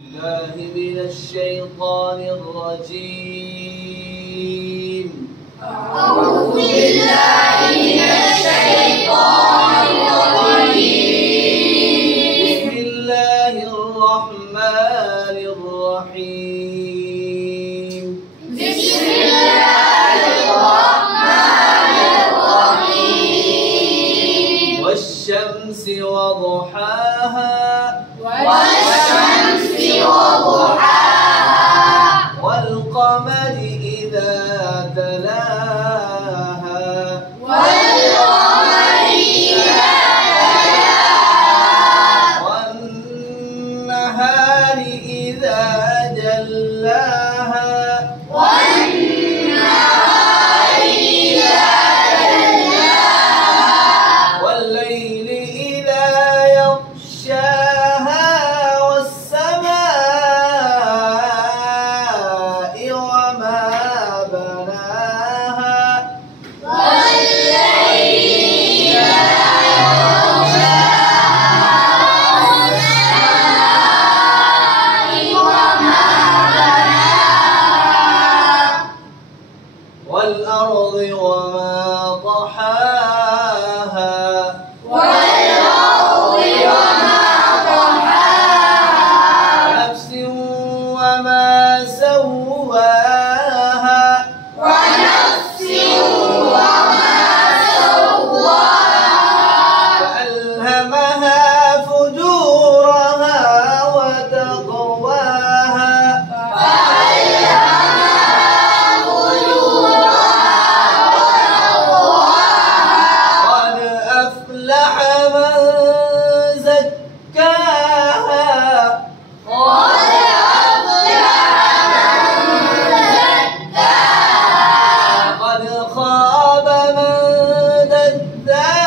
الله من الشيطان الرجيم. أعوذ بالله من الشيطان الرجيم. بسم الله الرحمن الرحيم. بسم الله الرحمن الرحيم. والشمس وضحاها والشمس وضحاها والقمر إذا تلاها والقمر إذا تلاها والنهار إذا جلاها والنهار إذا جلاها والليل إذا يغشاها والسماء وما بناها والليل إذا يغشاها والسماء وما بناها والأرض وما طحاها والأرض وما طحاها ونفس وما سواها ونفس وما سواها فألهمها فجورها وتقواها فألهمها فجورها وتقواها قد أفلح من زكاها قد أفلح من زكاها قد خاب من دساها